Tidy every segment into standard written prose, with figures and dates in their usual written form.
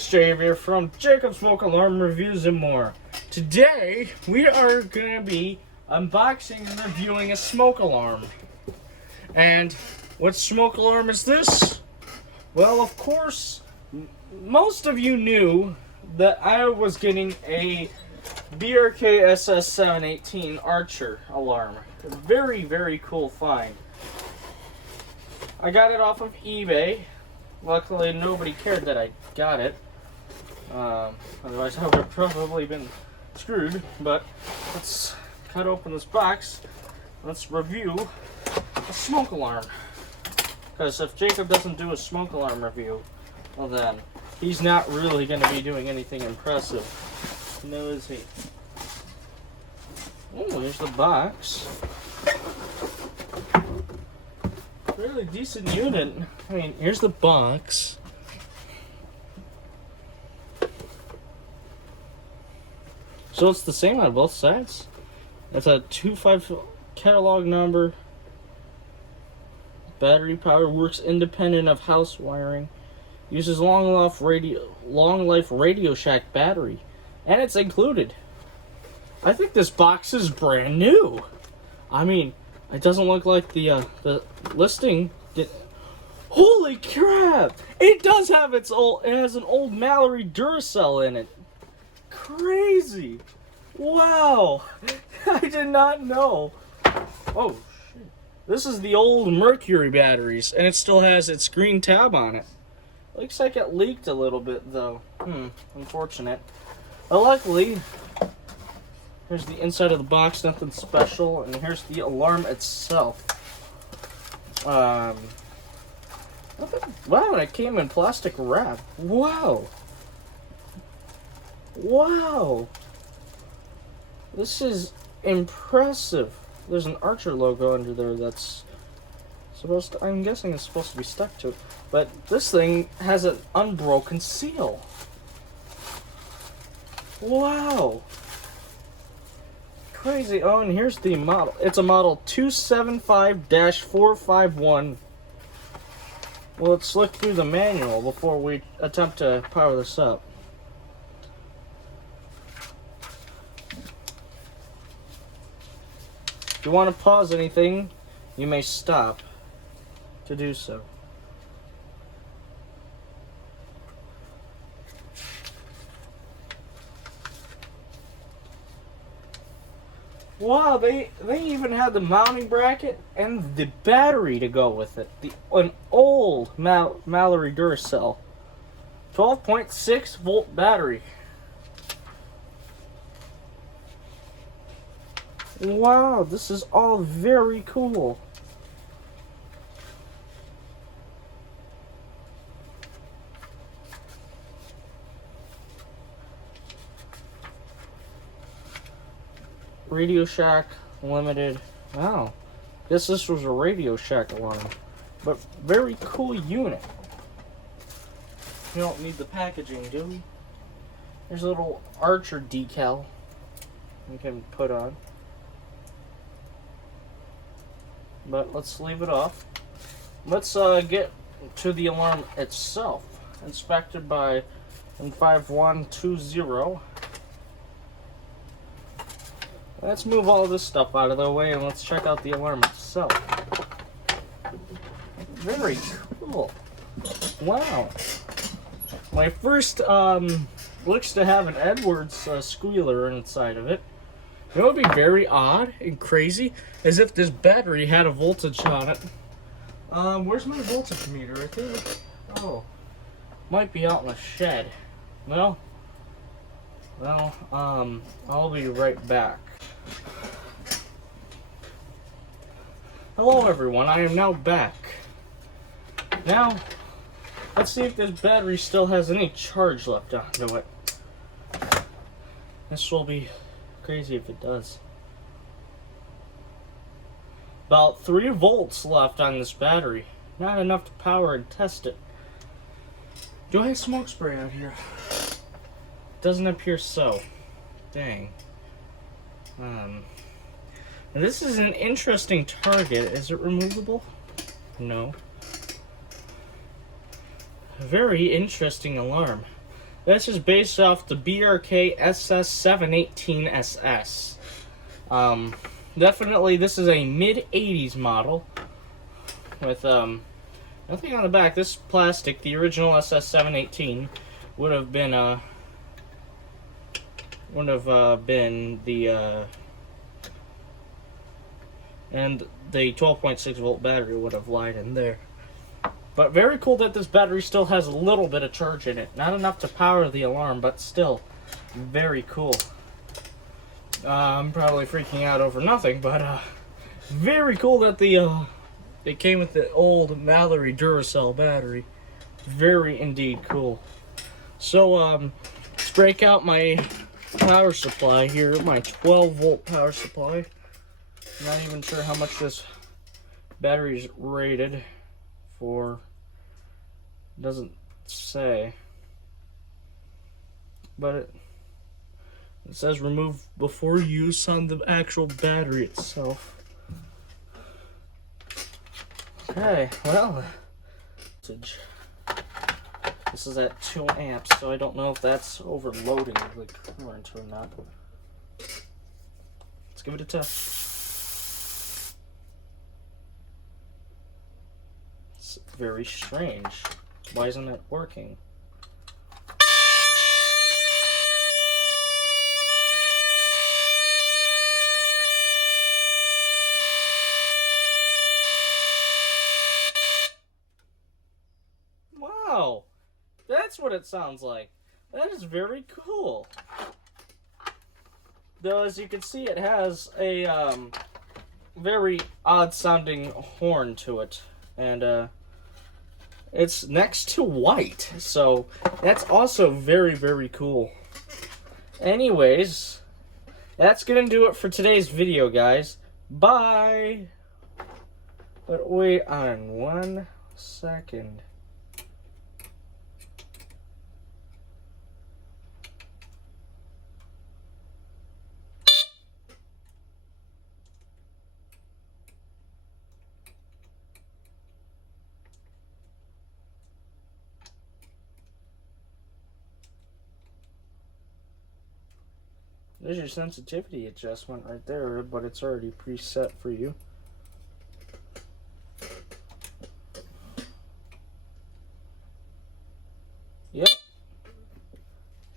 it's Javier from Jacob Smoke Alarm Reviews and more. Today, we are going to be unboxing and reviewing a smoke alarm. And what smoke alarm is this? Well, of course, most of you knew that I was getting a BRK SS718 Archer alarm. A very, very cool find. I got it off of eBay. Luckily, nobody cared that I got it. Otherwise, I would have probably been screwed. But let's cut open this box. Let's review a smoke alarm. Because if Jacob doesn't do a smoke alarm review, well then, he's not really going to be doing anything impressive. No, is he? Oh, here's the box. Really decent unit. I mean, here's the box. So it's the same on both sides. It's a 25 catalog number. Battery power works independent of house wiring. Uses long life Radio Shack battery, and it's included. I think this box is brand new. I mean, it doesn't look like the listing did. Holy crap! It does have its old. It has an old Mallory Duracell in it. Crazy! Wow! I did not know. Oh shit! This is the old Mercury batteries, and it still has its green tab on it. Looks like it leaked a little bit though. Unfortunate. But luckily, here's the inside of the box, nothing special, and here's the alarm itself. Wow, it came in plastic wrap. Wow. Wow. This is impressive. There's an Archer logo under there that's supposed to, I'm guessing it's supposed to be stuck to it. But this thing has an unbroken seal. Wow. Crazy. Oh, and here's the model. It's a model 275-451. Well, let's look through the manual before we attempt to power this up. If you want to pause anything, you may stop to do so. Wow, they even had the mounting bracket and the battery to go with it. An old Mallory Duracell. 12.6 volt battery. Wow, this is all very cool. Radio Shack Limited. Wow. Guess this was a Radio Shack alarm. But very cool unit. You don't need the packaging, do we? There's a little Archer decal you can put on. But let's leave it off. Let's get to the alarm itself. Inspected by N5120. Let's move all this stuff out of the way and let's check out the alarm itself. Very cool. Wow. My first looks to have an Edwards squealer inside of it. It would be very odd and crazy as if this battery had a voltage on it. Where's my voltage meter? I think. Oh, might be out in the shed. Well, I'll be right back. Hello everyone, I am now back. Now, let's see if this battery still has any charge left onto it. This will be crazy if it does. About 3 volts left on this battery. Not enough to power and test it. Do I have smoke spray out here? Doesn't appear so. Dang. This is an interesting target. Is it removable? No. Very interesting alarm. This is based off the BRK SS718SS. Definitely, this is a mid-80s model with nothing on the back. This plastic, the original SS718, would have been the and the 12.6 volt battery would have lied in there. But very cool that this battery still has a little bit of charge in it. Not enough to power the alarm, but still very cool. I'm probably freaking out over nothing, but very cool that it came with the old Mallory Duracell battery. Very indeed cool. So let's break out my power supply here, my 12 volt power supply. I'm not even sure how much this battery is rated for. It doesn't say, but it says remove before use on the actual battery itself. Okay, well, this is at 2 amps, so I don't know if that's overloading the current or not. Let's give it a test. It's very strange. Why isn't it working? Wow, that's what it sounds like. That is very cool. Though, as you can see, it has a very odd-sounding horn to it, and it's next to white, so that's also very, very cool. Anyways, that's gonna do it for today's video, guys. Bye! But wait on 1 second. There's your sensitivity adjustment right there, but it's already preset for you. Yep.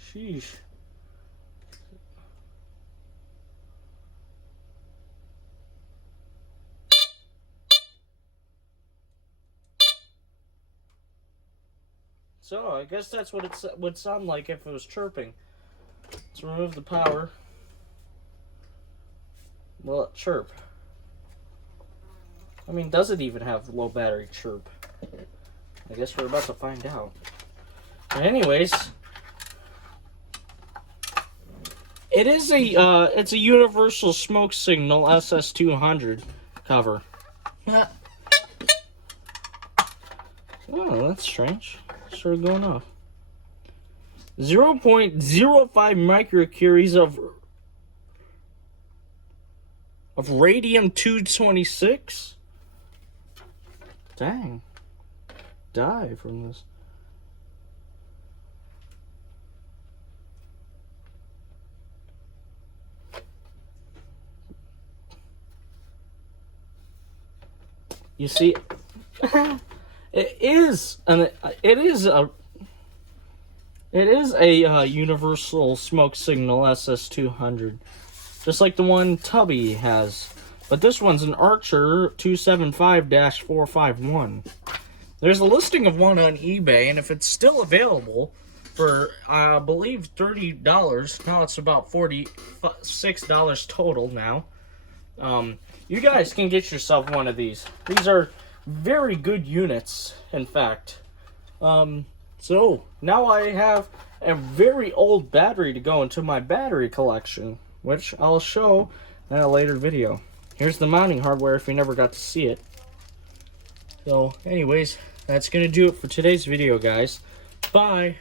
Sheesh. So, I guess that's what it would sound like if it was chirping. Let's remove the power. Will it chirp? I mean, does it even have low battery chirp? I guess we're about to find out. But anyways, it is it's a Universal Smoke Signal SS200 cover. Oh, that's strange. Sort of going off. 0.05 microcuries of radium-226. Dang. Die from this. You see, it is a Universal Smoke Signal SS200, just like the one Tubby has. But this one's an Archer 275-451. There's a listing of one on eBay, and if it's still available for, I believe, $30, now it's about $46 total now. You guys can get yourself one of these. These are very good units, in fact. So, now I have a very old battery to go into my battery collection, which I'll show in a later video. Here's the mounting hardware if you never got to see it. So, anyways, that's going to do it for today's video, guys. Bye!